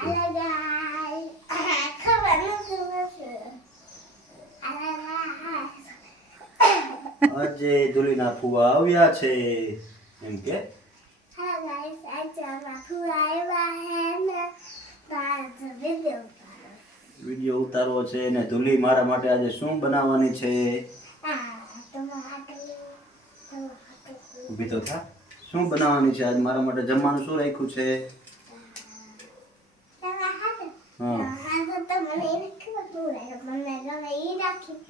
આજે ધુલીના ફુવા આવ્યા છે એમ કે વિડિયો ઉતારવો છે ને ધુલી મારા માટે આજે શું બનાવવાની છે ઊભી તો થા શું બનાવવાની છે આજ મારા માટે જમવાનું શું રાખ્યું છે હા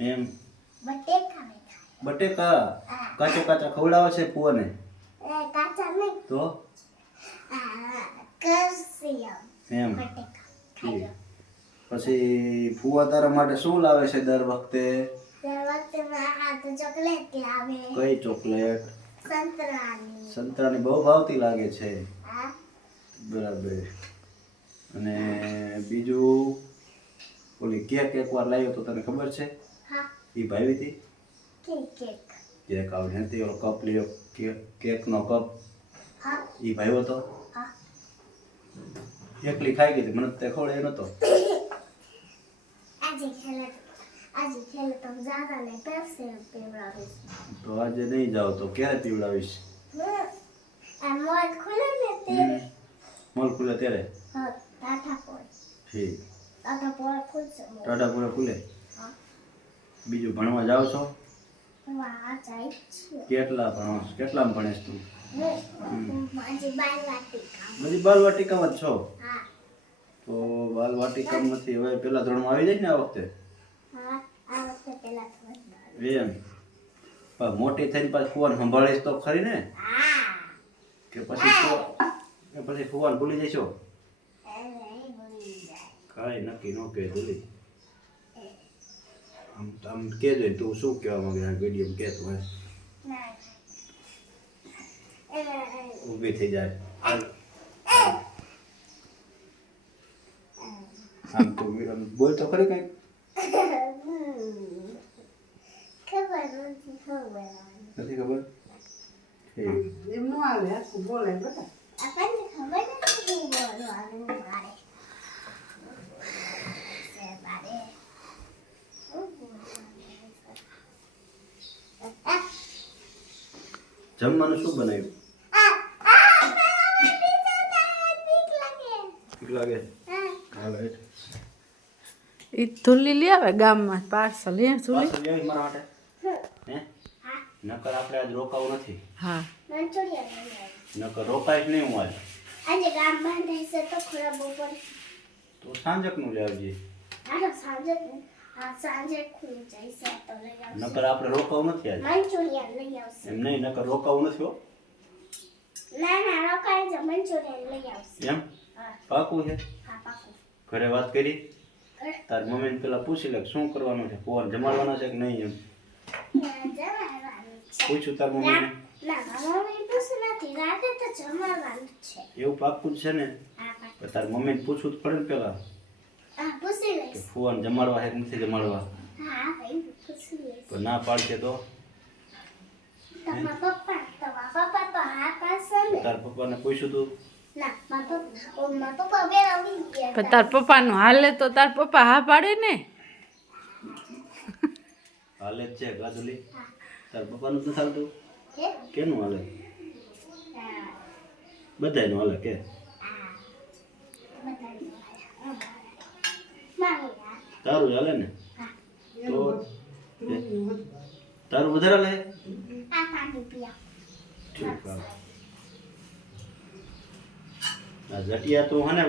એમ બટેકા કાચા કાચા ખવડાવે છે ફુવાને તો એમ પછી ફુવા તારા માટે શું લાવે છે દર વખતે કઈ ચોકલેટ સંતરાની બહુ ભાવતી લાગે છે બરાબર અને બીજું ઓલી કેક એકવાર લાવ્યો તો તને ખબર છે એ ભાવી હતી કેક આવડે હતી ઓલો કપ લ્યો કેક નો કપ એ ભાવ્યો તો એકલી ખાઈ ગઈ મને તે ખવડે નતો તો આજે નહીં જાવ તો ક્યારે પીવડાવીશ મોલ ખુલે ત્યારે ઠીક ટાટાપુરા ખુલે બીજું ભણવા જાવ છો કેટલામાં ભણેશ તું બધી બાલવાટિકામાં જ છો તો બાલવાટિકામાંથી હવે પેલા ધોરણમાં આવી જાય ને આ વખતે એમ પણ મોટી થઈને પાછી ફુવાન સંભાળીશ તો ખરી ને કે પછી ફુવાન ભૂલી જઈશો કાંઈ નક્કી ન કહે ભૂલી આમ કહેજો તું શું કહેવા માંગે આ વિડીયો કે તું ઊભી થઈ જાય આમ તો બોલ તો ખરી કઈ નથી ખબર એમ નો આવે આખું બોલે બધા આપણને ખબર નથી શું બોલવાનું મારે જમવાનું શું બનાવ્યું ઠીક લાગે હાલો ઈ ધુલી લઈ આવે ગામમાં પાર્સલ હે ધુલી પાર્સલ લેવી મારા માટે હે નકર આપણે આજ રોકાવું નથી હા નકર રોકાય જ નહીં હું આજે ગામ બાંધાય છે તો ખરાબ બપોર તો સાંજકનું લઈ આવજે સાંજે ખુલી જાય છે તો લઈ આવશે નકર આપણે રોકાવું નથી આજ મંચુરિયન લઈ આવશે એમ નહીં નકર રોકાવું નથી હો ના રોકાય છે મંચુરિયન લઈ આવશે એમ પાકું છે હા પાકું ઘરે વાત કરી તાર મમ્મીને પેલા પૂછી લે શું કરવાનું છે ફોન જમાડવાના છે કે નહીં એમ પૂછ્યું તાર મમ્મીને એવું પાકું જ છે ને તાર મમ્મીને પૂછવું જ પડે ને પેલા કે ફુવાન જમાડવા છે કે નથી જમાડવા તો ના પાડશે તો તાર પપ્પાને પૂછ્યું તું પણ તાર પપ્પાનું હાલે તો તાર પપ્પા હા પાડે ને હાલે જ છે ગાદુલી તાર પપ્પાનું નથી હાલતું કેનું હાલે બધાયનું હાલે કે તારું હાલે ને તો તારું વધારે હાલે ઠીક આ જટિયા તું હને